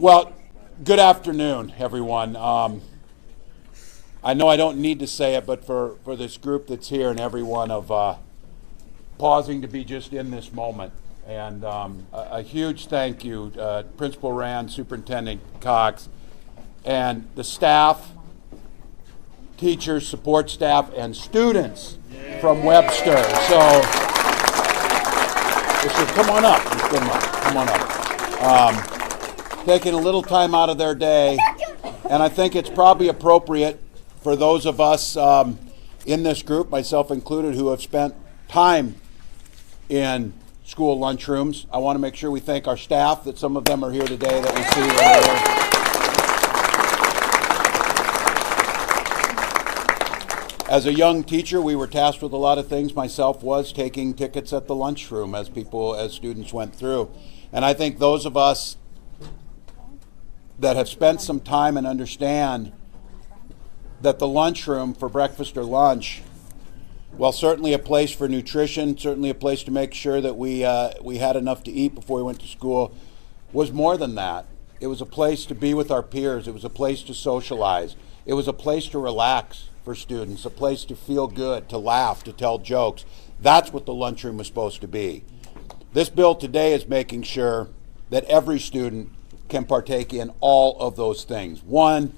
Well, good afternoon, everyone. I know I don't need to say it, but for this group that's here and everyone of pausing to be just in this moment. And a huge thank you, Principal Rand, Superintendent Cox, and the staff, teachers, support staff, and students from Webster. So, come on up. Come on up. Taking a little time out of their day, and I think it's probably appropriate for those of us in this group, myself included, who have spent time in school lunchrooms. I want to make sure we thank our staff, that some of them are here today that we see. As a young teacher, we were tasked with a lot of things. Myself was taking tickets at the lunchroom as students went through. And I think those of us that have spent some time and understand that the lunchroom for breakfast or lunch, well, certainly a place for nutrition, certainly a place to make sure that we had enough to eat before we went to school, was more than that. It was a place to be with our peers. It was a place to socialize. It was a place to relax for students, a place to feel good, to laugh, to tell jokes. That's what the lunchroom was supposed to be. This bill today is making sure that every student can partake in all of those things. One,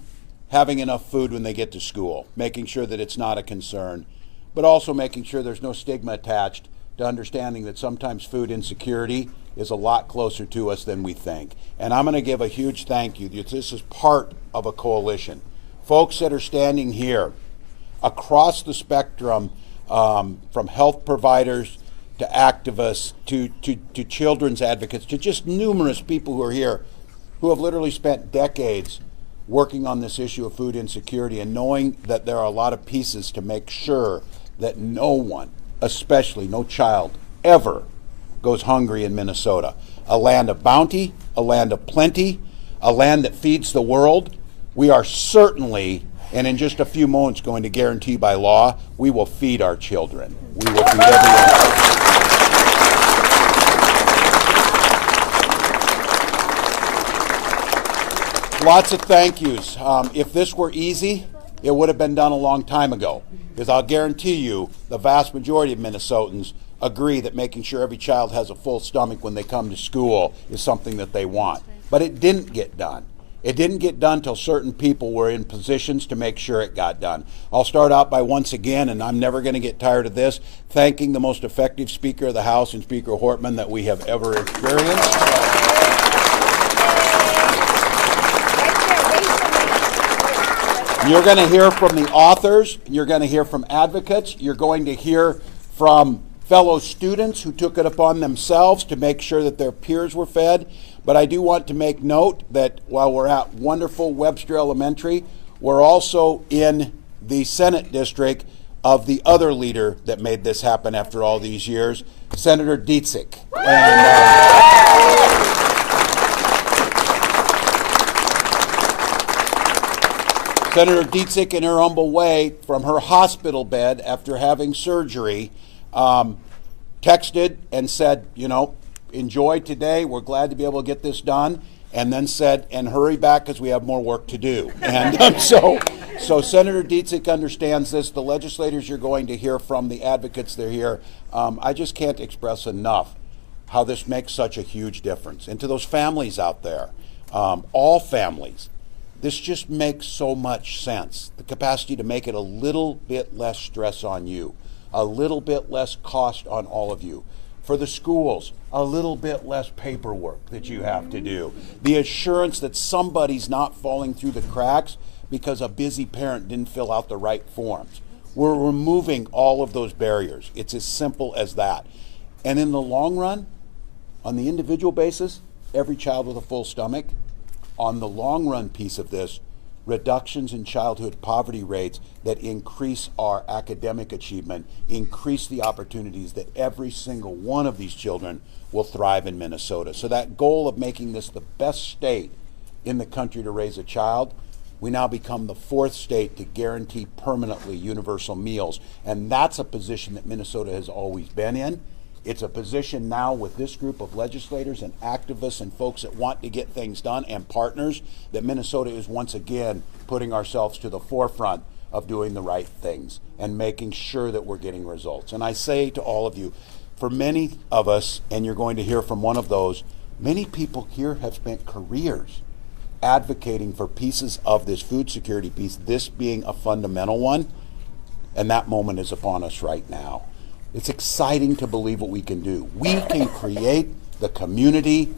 having enough food when they get to school, making sure that it's not a concern, but also making sure there's no stigma attached to understanding that sometimes food insecurity is a lot closer to us than we think. And I'm going to give a huge thank you. This is part of a coalition. Folks that are standing here across the spectrum, from health providers to activists to children's advocates, to just numerous people who are here who have literally spent decades working on this issue of food insecurity and knowing that there are a lot of pieces to make sure that no one, especially no child, ever goes hungry in Minnesota. A land of bounty, a land of plenty, a land that feeds the world. We are certainly, and in just a few moments, going to guarantee by law, we will feed our children. We will feed everyone else. Lots of thank yous. If this were easy, it would have been done a long time ago. Because I'll guarantee you, the vast majority of Minnesotans agree that making sure every child has a full stomach when they come to school is something that they want. But it didn't get done. It didn't get done until certain people were in positions to make sure it got done. I'll start out by once again, and I'm never going to get tired of this, thanking the most effective Speaker of the House and Speaker Hortman that we have ever experienced. You're going to hear from the authors, you're going to hear from advocates, you're going to hear from fellow students who took it upon themselves to make sure that their peers were fed. But I do want to make note that while we're at wonderful Webster Elementary, we're also in the Senate district of the other leader that made this happen after all these years, Senator Dietzich. Senator Dietzich, in her humble way, from her hospital bed after having surgery, texted and said, enjoy today. We're glad to be able to get this done. And then said, and hurry back because we have more work to do. And so Senator Dietzich understands this. The legislators you're going to hear from, the advocates that are here, I just can't express enough how this makes such a huge difference. And to those families out there, all families, this just makes so much sense. The capacity to make it a little bit less stress on you, a little bit less cost on all of you. For the schools, a little bit less paperwork that you have to do. The assurance that somebody's not falling through the cracks because a busy parent didn't fill out the right forms. We're removing all of those barriers. It's as simple as that. And in the long run, on the individual basis, every child with a full stomach. On the long run piece of this, reductions in childhood poverty rates that increase our academic achievement, increase the opportunities that every single one of these children will thrive in Minnesota. So that goal of making this the best state in the country to raise a child, we now become the fourth state to guarantee permanently universal meals. And that's a position that Minnesota has always been in. It's a position now with this group of legislators and activists and folks that want to get things done and partners that Minnesota is once again putting ourselves to the forefront of doing the right things and making sure that we're getting results. And I say to all of you, for many of us, and you're going to hear from one of those, many people here have spent careers advocating for pieces of this food security piece, this being a fundamental one, and that moment is upon us right now. It's exciting to believe what we can do. We can create the community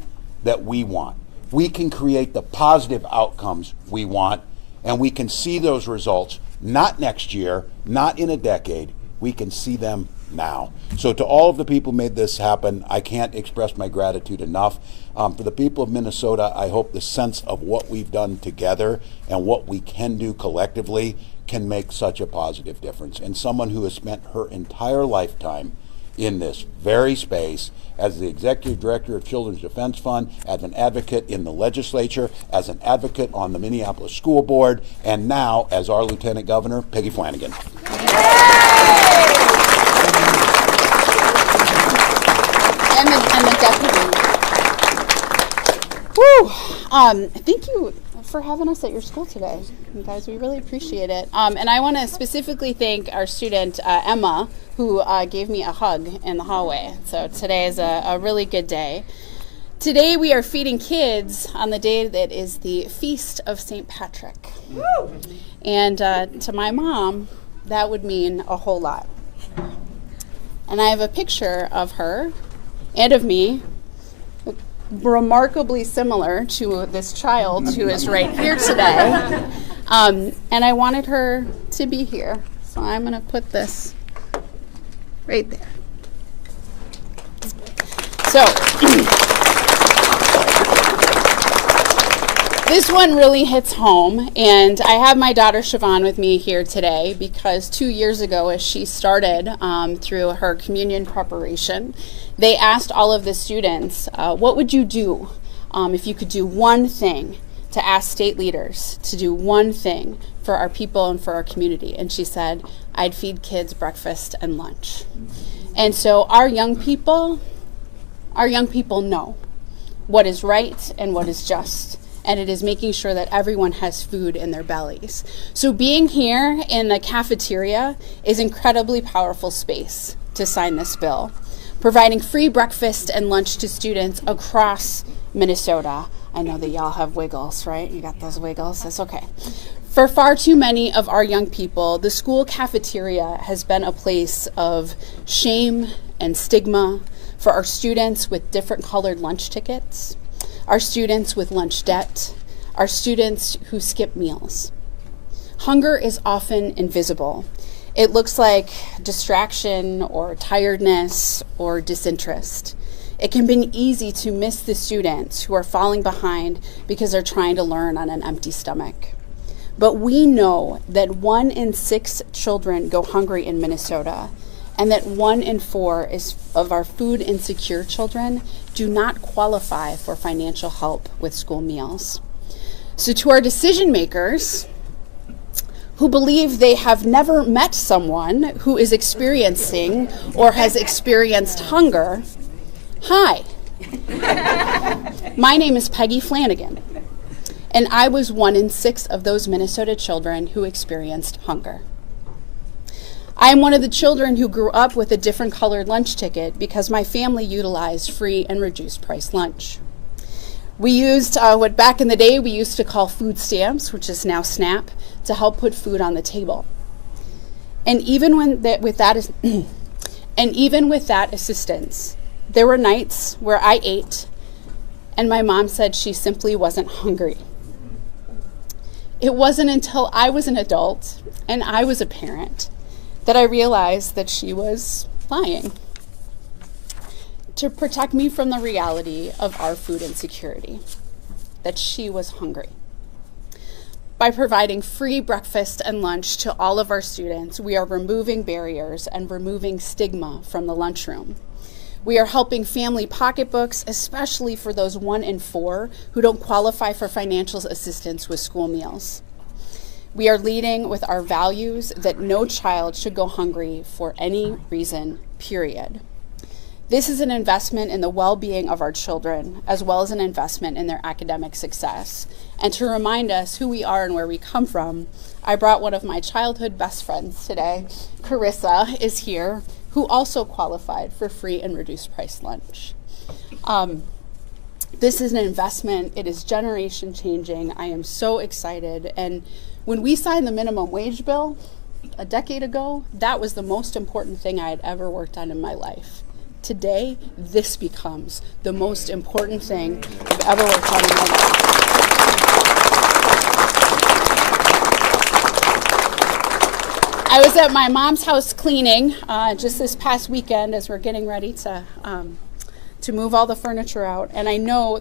that we want. We can create the positive outcomes we want, and we can see those results not next year, not in a decade. We can see them now. So to all of the people who made this happen, I can't express my gratitude enough. For the people of Minnesota, I hope the sense of what we've done together and what we can do collectively can make such a positive difference. And someone who has spent her entire lifetime in this very space as the Executive Director of Children's Defense Fund, as an advocate in the legislature, as an advocate on the Minneapolis School Board, and now as our Lieutenant Governor, Peggy Flanagan. And the deputy. Woo! Thank you for having us at your school today. You guys, we really appreciate it. And I want to specifically thank our student, Emma, who gave me a hug in the hallway. So today is a really good day. Today we are feeding kids on the day that is the Feast of St. Patrick. Woo! And to my mom, that would mean a whole lot. And I have a picture of her and of me, remarkably similar to this child who is right here today. And I wanted her to be here. So I'm going to put this right there. So this one really hits home, and I have my daughter Siobhan with me here today because 2 years ago, as she started through her communion preparation, they asked all of the students, what would you do if you could do one thing, to ask state leaders to do one thing for our people and for our community? And she said, I'd feed kids breakfast and lunch. And so our young people know what is right and what is just. And it is making sure that everyone has food in their bellies. So being here in the cafeteria is incredibly powerful space to sign this bill, providing free breakfast and lunch to students across Minnesota. I know that y'all have wiggles, right? You got those wiggles, that's okay. For far too many of our young people, the school cafeteria has been a place of shame and stigma for our students with different colored lunch tickets, our students with lunch debt, our students who skip meals. Hunger is often invisible. It looks like distraction or tiredness or disinterest. It can be easy to miss the students who are falling behind because they're trying to learn on an empty stomach. But we know that 1 in 6 children go hungry in Minnesota, and that 1 in 4 of our food insecure children do not qualify for financial help with school meals. So to our decision makers who believe they have never met someone who is experiencing or has experienced hunger, hi, my name is Peggy Flanagan, and I was 1 in 6 of those Minnesota children who experienced hunger. I am one of the children who grew up with a different colored lunch ticket because my family utilized free and reduced price lunch. We used what back in the day we used to call food stamps, which is now SNAP, to help put food on the table. And even with that assistance, there were nights where I ate and my mom said she simply wasn't hungry. It wasn't until I was an adult and I was a parent that I realized that she was lying to protect me from the reality of our food insecurity, that she was hungry. By providing free breakfast and lunch to all of our students, we are removing barriers and removing stigma from the lunchroom. We are helping family pocketbooks, especially for those 1 in 4 who don't qualify for financial assistance with school meals. We are leading with our values that no child should go hungry for any reason, period. This is an investment in the well-being of our children, as well as an investment in their academic success. And to remind us who we are and where we come from, I brought one of my childhood best friends today. Carissa is here, who also qualified for free and reduced price lunch. This is an investment. It is generation changing. I am so excited. And when we signed the minimum wage bill a decade ago, that was the most important thing I had ever worked on in my life. Today, this becomes the most important thing I've ever worked on in my life. I was at my mom's house cleaning just this past weekend as we're getting ready to move all the furniture out. And I know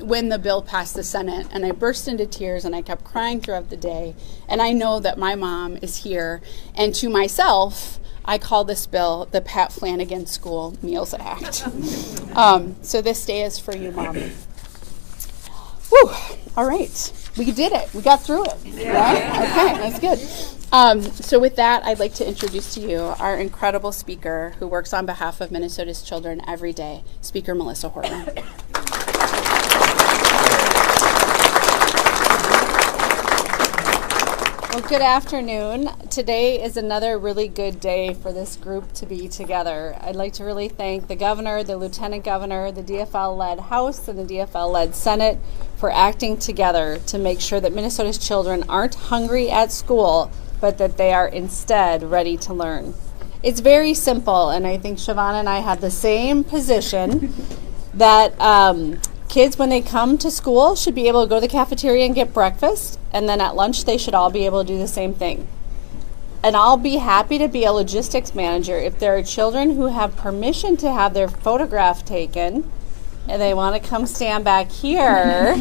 when the bill passed the Senate, and I burst into tears and I kept crying throughout the day. And I know that my mom is here. And to myself, I call this bill the Pat Flanagan School Meals Act. So this day is for you, Mom. Whew. All right. We did it. We got through it. Right? Okay, that's good. So with that, I'd like to introduce to you our incredible speaker who works on behalf of Minnesota's children every day, Speaker Melissa Hortman. Well, good afternoon. Today is another really good day for this group to be together. I'd like to really thank the governor, the lieutenant governor, the DFL-led House, and the DFL-led Senate for acting together to make sure that Minnesota's children aren't hungry at school, but that they are instead ready to learn. It's very simple, and I think Siobhan and I have the same position that kids, when they come to school, should be able to go to the cafeteria and get breakfast, and then at lunch they should all be able to do the same thing. And I'll be happy to be a logistics manager if there are children who have permission to have their photograph taken and they want to come stand back here,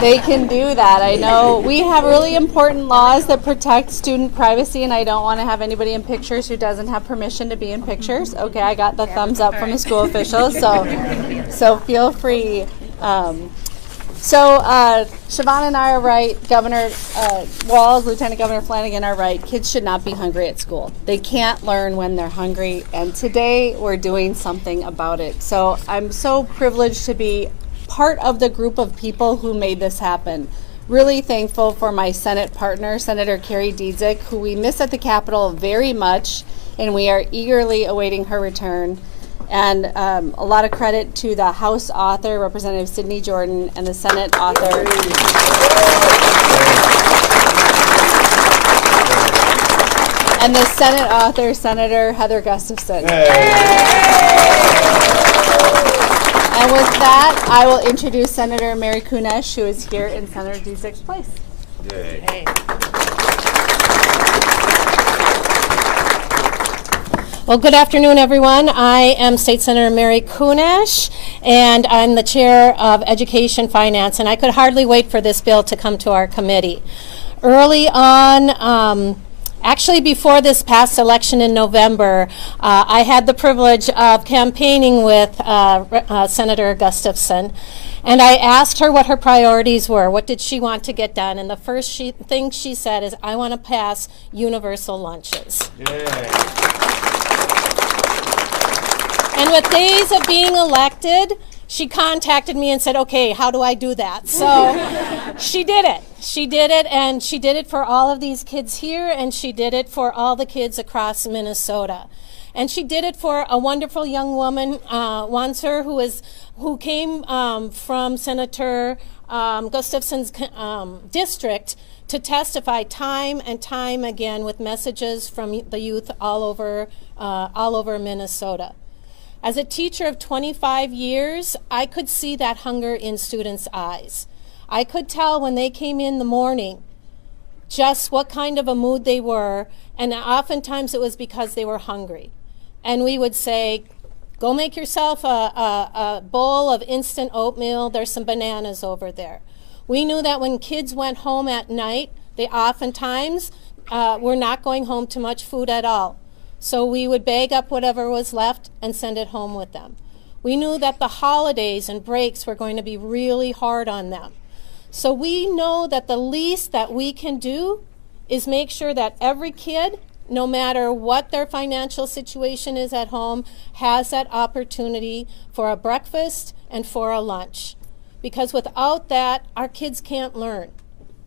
they can do that. I know we have really important laws that protect student privacy, and I don't want to have anybody in pictures who doesn't have permission to be in pictures. Okay, I got the thumbs up from the school officials, so feel free. Siobhan and I are right. Governor Walz, Lieutenant Governor Flanagan are right. Kids should not be hungry at school. They can't learn when they're hungry, and today we're doing something about it. So I'm so privileged to be part of the group of people who made this happen. Really thankful for my Senate partner, Senator Carrie Diedzik, who we miss at the Capitol very much, and we are eagerly awaiting her return. And a lot of credit to the House author, Representative Sidney Jordan, and the Senate author. And the Senate author, Senator Heather Gustafson. And with that, I will introduce Senator Mary Kunesh, who is here in Senator Diedzick's place. Yay. Hey. Well, good afternoon, everyone. I am State Senator Mary Kunesh, and I'm the Chair of Education Finance, and I could hardly wait for this bill to come to our committee. Early on, actually before this past election in November, I had the privilege of campaigning with Senator Gustafson, and I asked her what her priorities were. What did she want to get done? And the first thing she said is, I want to pass universal lunches. Yeah. And with days of being elected, she contacted me and said, okay, how do I do that? So she did it. She did it, and she did it for all of these kids here, and she did it for all the kids across Minnesota. And she did it for a wonderful young woman, Wanser, who came from Senator Gustafson's district to testify time and time again with messages from the youth all over Minnesota. As a teacher of 25 years, I could see that hunger in students' eyes. I could tell when they came in the morning just what kind of a mood they were, and oftentimes it was because they were hungry. And we would say, go make yourself a bowl of instant oatmeal. There's some bananas over there. We knew that when kids went home at night, they oftentimes were not going home to much food at all. So we would bag up whatever was left and send it home with them. We knew that the holidays and breaks were going to be really hard on them. So we know that the least that we can do is make sure that every kid no matter what their financial situation is at home, has that opportunity for a breakfast and for a lunch. Because without that, our kids can't learn.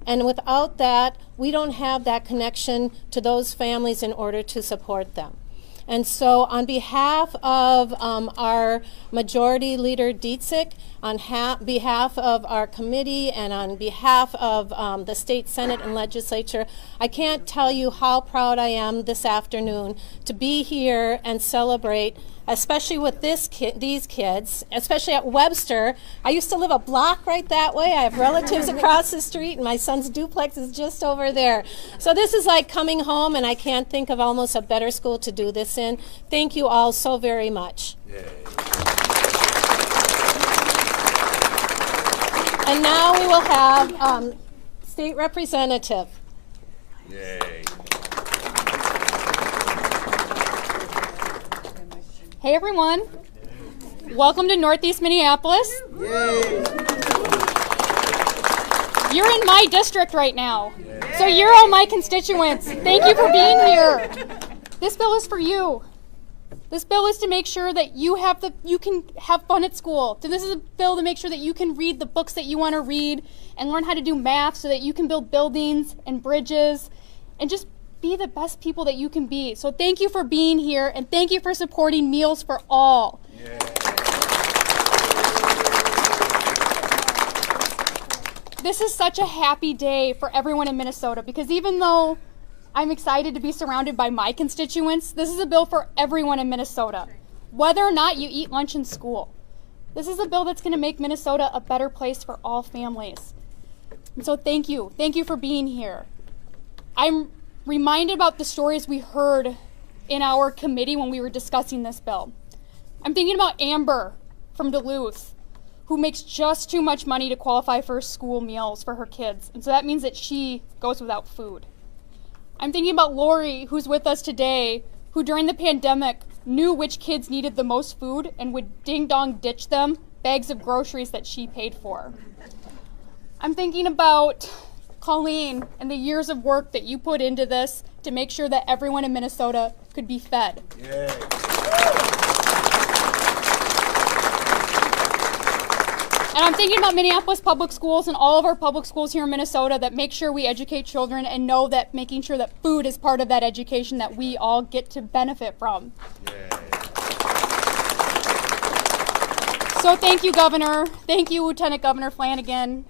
And without that, we don't have that connection to those families in order to support them. And so on behalf of our Majority Leader Dietzick, on behalf of our committee, and on behalf of the State Senate and Legislature, I can't tell you how proud I am this afternoon to be here and celebrate, especially with these kids, especially at Webster. I used to live a block right that way. I have relatives across the street, and my son's duplex is just over there. So this is like coming home, and I can't think of almost a better school to do this in. Thank you all so very much. Yay. And now we will have State Representative. Yay. Hey everyone, welcome to Northeast Minneapolis. Yay. You're in my district right now, so you're all my constituents. Thank you for being here. This bill is for you. This bill is to make sure that you can have fun at school. So this is a bill to make sure that you can read the books that you want to read and learn how to do math so that you can build buildings and bridges and just be the best people that you can be. So thank you for being here, and thank you for supporting Meals for All. Yeah. This is such a happy day for everyone in Minnesota, because even though I'm excited to be surrounded by my constituents, this is a bill for everyone in Minnesota, whether or not you eat lunch in school. This is a bill that's going to make Minnesota a better place for all families. And so thank you. Thank you for being here. I'm reminded about the stories we heard in our committee when we were discussing this bill. I'm thinking about Amber from Duluth, who makes just too much money to qualify for school meals for her kids, and so that means that she goes without food. I'm thinking about Lori, who's with us today, who during the pandemic knew which kids needed the most food and would ding-dong ditch them bags of groceries that she paid for. I'm thinking about Colleen and the years of work that you put into this to make sure that everyone in Minnesota could be fed. Yay. And I'm thinking about Minneapolis public schools and all of our public schools here in Minnesota that make sure we educate children and know that making sure that food is part of that education that we all get to benefit from. Yay. So thank you, Governor. Thank you, Lieutenant Governor Flanagan.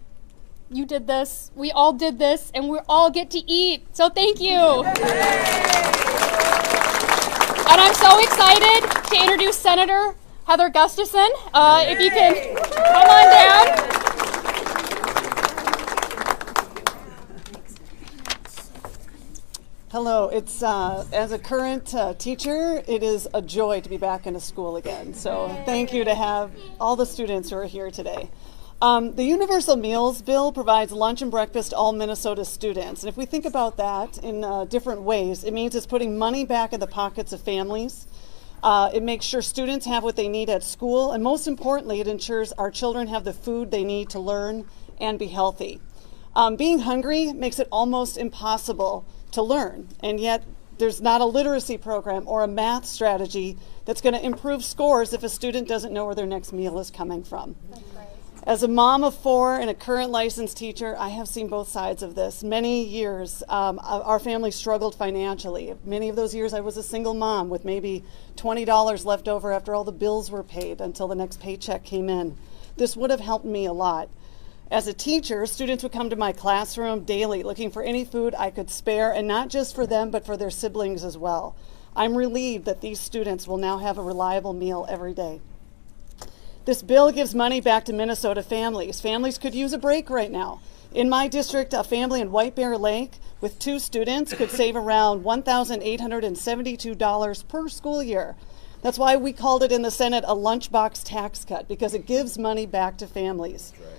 You did this, we all did this, and we all get to eat. So thank you. And I'm so excited to introduce Senator Heather Gustafson. If you can come on down. Hello, it's as a current teacher, it is a joy to be back in a school again. So thank you to have all the students who are here today. The Universal Meals Bill provides lunch and breakfast to all Minnesota students. And if we think about that in different ways, it means it's putting money back in the pockets of families. It makes sure students have what they need at school. And most importantly, it ensures our children have the food they need to learn and be healthy. Being hungry makes it almost impossible to learn. And yet there's not a literacy program or a math strategy that's going to improve scores if a student doesn't know where their next meal is coming from. As a mom of 4 and a current licensed teacher, I have seen both sides of this. Many years, our family struggled financially. Many of those years, I was a single mom with maybe $20 left over after all the bills were paid until the next paycheck came in. This would have helped me a lot. As a teacher, students would come to my classroom daily looking for any food I could spare, and not just for them, but for their siblings as well. I'm relieved that these students will now have a reliable meal every day. This bill gives money back to Minnesota families. Families could use a break right now. In my district, a family in White Bear Lake with 2 students could save around $1,872 per school year. That's why we called it in the Senate a lunchbox tax cut, because it gives money back to families. Right.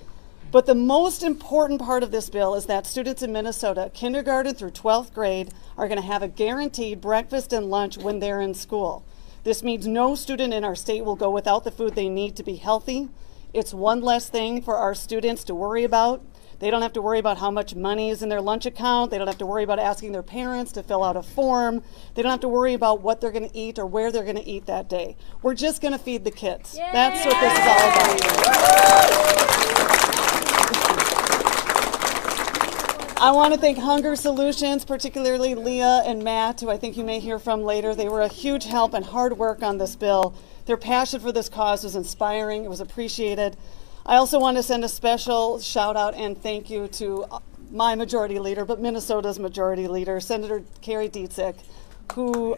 But the most important part of this bill is that students in Minnesota, kindergarten through 12th grade, are going to have a guaranteed breakfast and lunch when they're in school. This means no student in our state will go without the food they need to be healthy. It's one less thing for our students to worry about. They don't have to worry about how much money is in their lunch account. They don't have to worry about asking their parents to fill out a form. They don't have to worry about what they're going to eat or where they're going to eat that day. We're just going to feed the kids. Yay! That's what this is all about. I want to thank Hunger Solutions, particularly Leah and Matt, who I think you may hear from later. They were a huge help and hard work on this bill. Their passion for this cause was inspiring. It was appreciated. I also want to send a special shout out and thank you to my majority leader, but Minnesota's majority leader, Senator Carrie Dietzick, who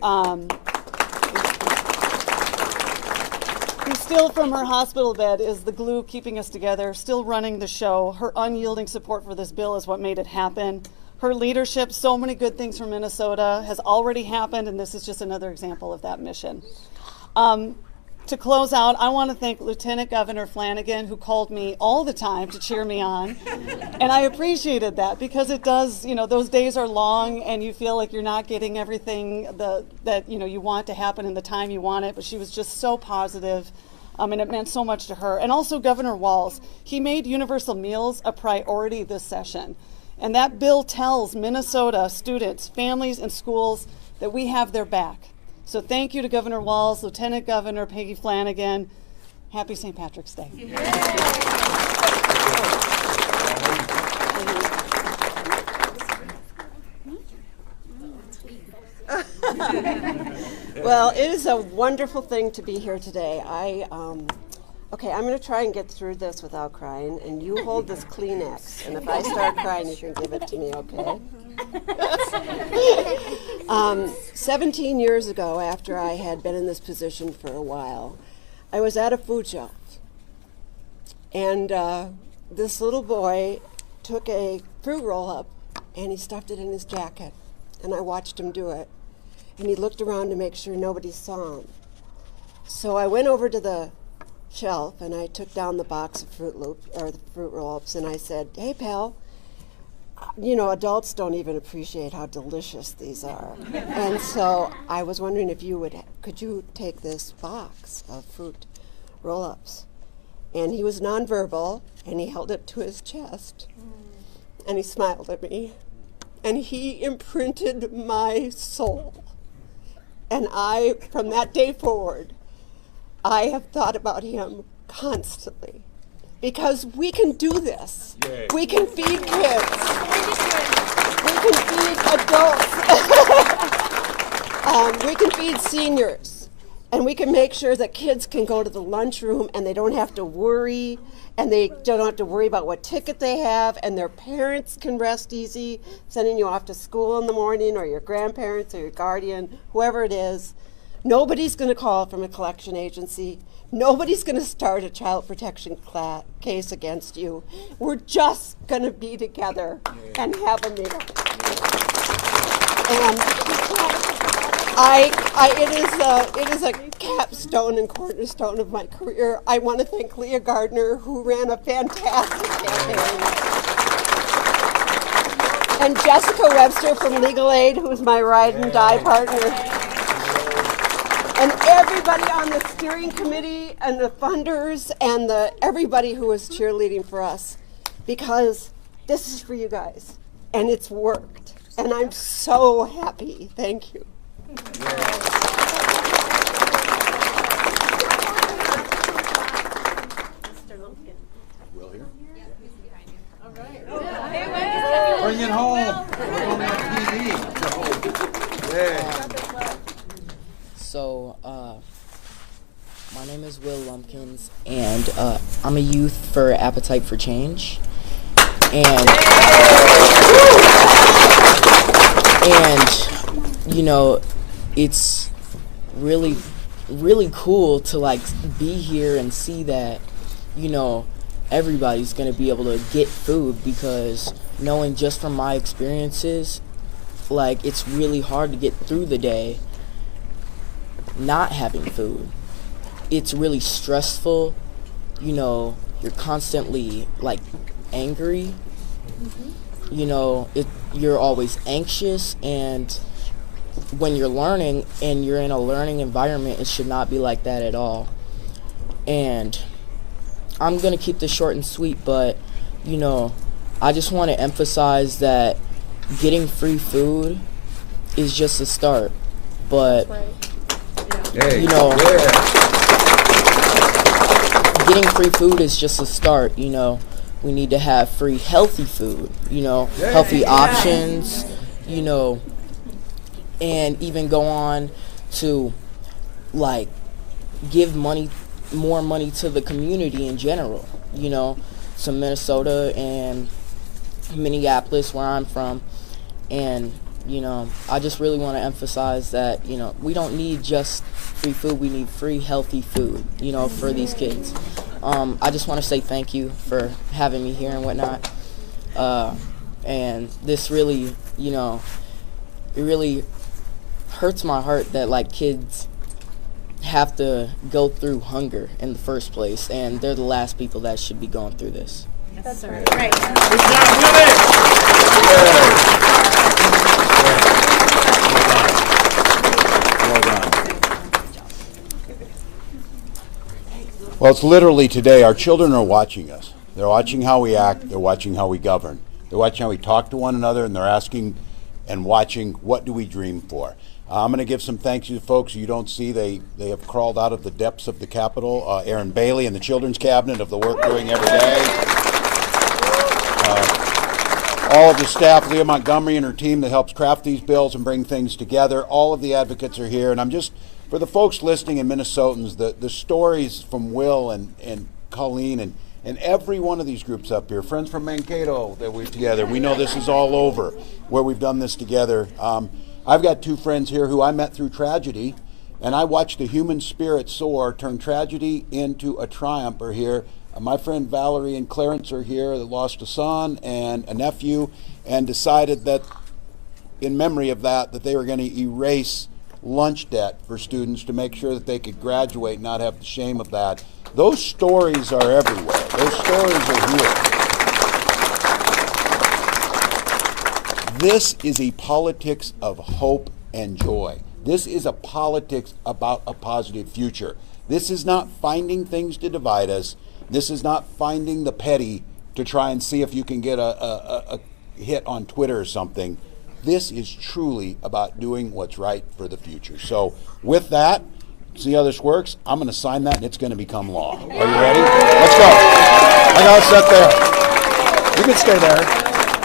still from her hospital bed is the glue keeping us together, still running the show. Her unyielding support for this bill is what made it happen. Her leadership, so many good things for Minnesota, has already happened, and this is just another example of that mission. To close out, I want to thank Lieutenant Governor Flanagan, who called me all the time to cheer me on. And I appreciated that because it does, those days are long and you feel like you're not getting everything that you want to happen in the time you want it. But she was just so positive, and it meant so much to her. And also Governor Walz, he made universal meals a priority this session. And that bill tells Minnesota students, families, and schools that we have their back. So thank you to Governor Walz, Lieutenant Governor Peggy Flanagan. Happy St. Patrick's Day. Well, it is a wonderful thing to be here today. Okay, I'm going to try and get through this without crying, and you hold this Kleenex, and if I start crying, you can give it to me, okay? 17 years ago, after I had been in this position for a while, I was at a food shelf, and this little boy took a fruit roll-up, and he stuffed it in his jacket, and I watched him do it, and he looked around to make sure nobody saw him. So I went over to the shelf, and I took down the box of the fruit roll-ups, and I said, "Hey, pal, adults don't even appreciate how delicious these are." And so I was wondering if could you take this box of fruit roll-ups? And he was nonverbal, and he held it to his chest, and he smiled at me, and he imprinted my soul. And from that day forward, I have thought about him constantly. Because we can do this. Yay. We can feed kids. We can feed adults. We can feed seniors. And we can make sure that kids can go to the lunchroom and they don't have to worry. And they don't have to worry about what ticket they have. And their parents can rest easy, sending you off to school in the morning, or your grandparents or your guardian, whoever it is. Nobody's going to call from a collection agency. Nobody's going to start a child protection case against you. We're just going to be together and have a meal. And it is a capstone and cornerstone of my career. I want to thank Leah Gardner, who ran a fantastic campaign. And Jessica Webster from Legal Aid, who's my ride and die partner. And everybody on the steering committee and the funders and everybody who was cheerleading for us, because this is for you guys, and it's worked. And I'm so happy. Thank you. Will here? All right. Bring it home. We're on that TV. Yeah. So, my name is Will Lumpkins, and I'm a youth for Appetite for Change. And it's really, really cool to, be here and see that, everybody's going to be able to get food, because knowing just from my experiences, it's really hard to get through the day not having food. It's really stressful. You're constantly angry. You're always anxious, and when you're learning and you're in a learning environment, it should not be like that at all. And I'm gonna keep this short and sweet, but I just want to emphasize that getting free food is just a start, but you know, getting free food is just a start. You know, we need to have free healthy food, you know, healthy options, you know, and even go on to like give more money to the community in general, you know, to Minnesota and Minneapolis, where I'm from. And you know, I just really want to emphasize that, you know, we don't need just free food, we need free healthy food, you know, for these kids. I just want to say thank you for having me here and whatnot. And this really, you know, it really hurts my heart that like kids have to go through hunger in the first place, and they're the last people that should be going through this. That's right. Well done. Well, it's literally today. Our children are watching us. They're watching how we act. They're watching how we govern. They're watching how we talk to one another, and they're asking and watching, what do we dream for? I'm going to give some thanks to the folks you don't see. They have crawled out of the depths of the Capitol. Aaron Bailey and the Children's Cabinet of the work doing every day. All of the staff, Leah Montgomery and her team that helps craft these bills and bring things together. All of the advocates are here. And I'm just, for the folks listening and Minnesotans, the stories from Will and Colleen and every one of these groups up here, friends from Mankato that we're together. We know this is all over where we've done this together. I've got two friends here who I met through tragedy, and I watched the human spirit soar, turn tragedy into a triumph are here. My friend Valerie and Clarence are here that lost a son and a nephew and decided that in memory of that they were going to erase lunch debt for students to make sure that they could graduate and not have the shame of that. Those stories are everywhere. Those stories are here. This is a politics of hope and joy. This is a politics about a positive future. This is not finding things to divide us. This is not finding the petty to try and see if you can get a hit on Twitter or something. This is truly about doing what's right for the future. So with that, see how this works? I'm going to sign that and it's going to become law. Are you ready? Let's go. I got to sit there. You can stay there.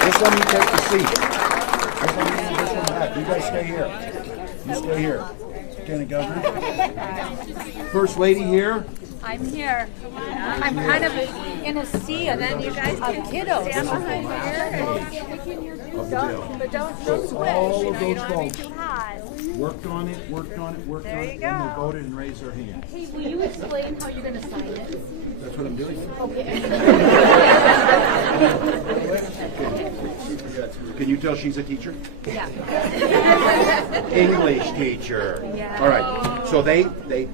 This one you take the seat. This one back. You guys stay here. You stay here. Lieutenant Governor. First Lady here. I'm here. I'm kind of in a sea, and then you guys can stand behind here. But don't switch. All of You those don't want folks to be too high. worked on it, There you and go. they voted and raised their hand. Hey, will you explain how you're going to sign it? That's what I'm doing. Can you tell she's a teacher? Yeah. English teacher. Yeah. All right. So they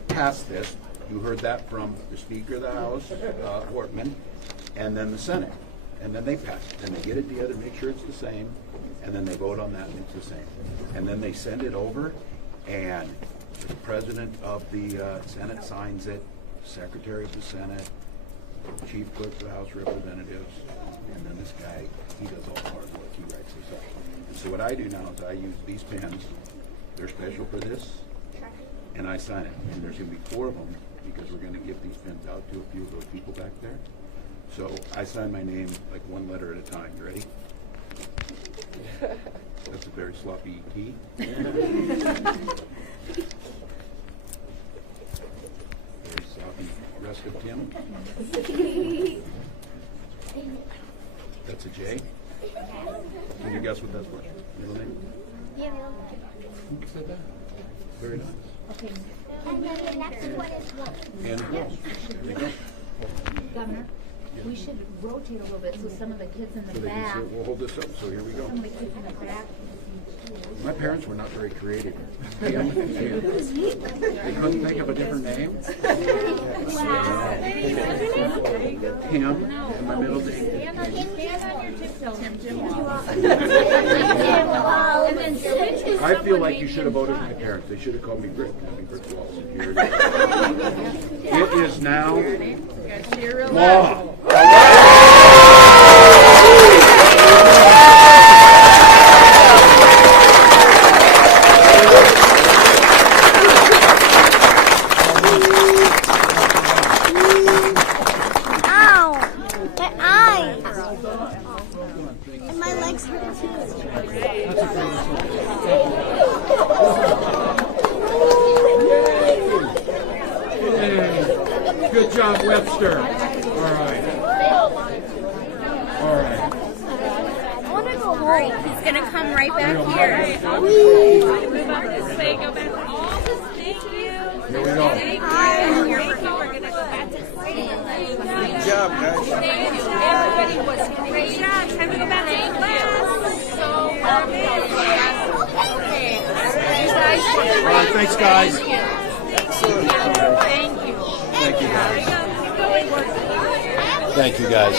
passed this. You heard that from the Speaker of the House, Hortman, and then the Senate. And then they pass it. Then they get it together, make sure it's the same, and then they vote on that and it's the same. And then they send it over, and the President of the Senate signs it, Secretary of the Senate, Chief Clerk of the House of Representatives, and then this guy, he does all the hard work. He writes this up. And so what I do now is I use these pens. They're special for this, and I sign it. And there's going to be 4 of them because we're going to give these pens out to a few of those people back there. So I sign my name like 1 letter at a time. You ready? That's a very sloppy T. Very sloppy rest of Tim. That's a J. Can you guess what that's for? Middle name? Yeah. Who said that? Very nice. Okay. And then the next one is what? And there you go. Governor, we should rotate a little bit so some of the kids in So the they can back, see it. We'll hold this up. So here we go. some of the kids in the back. My parents were not very creative. They couldn't think of a different name. Tim, and my middle name. Stand on your tiptoes. And then switch with I feel someone like you maybe should have in voted for front. my parents. They should have called me Brick. Brick Walz. It is now law. Good job, Webster. All right. All right. I want to go home. He's going to come right back here. Move up this way. Go back. Thank you. Here we go. We're going to go back to sleep. Good job, guys. Everybody was great job. Time to go back to class. So okay. All right, thanks, guys. Thank you. Thank you, guys. Thank you, guys.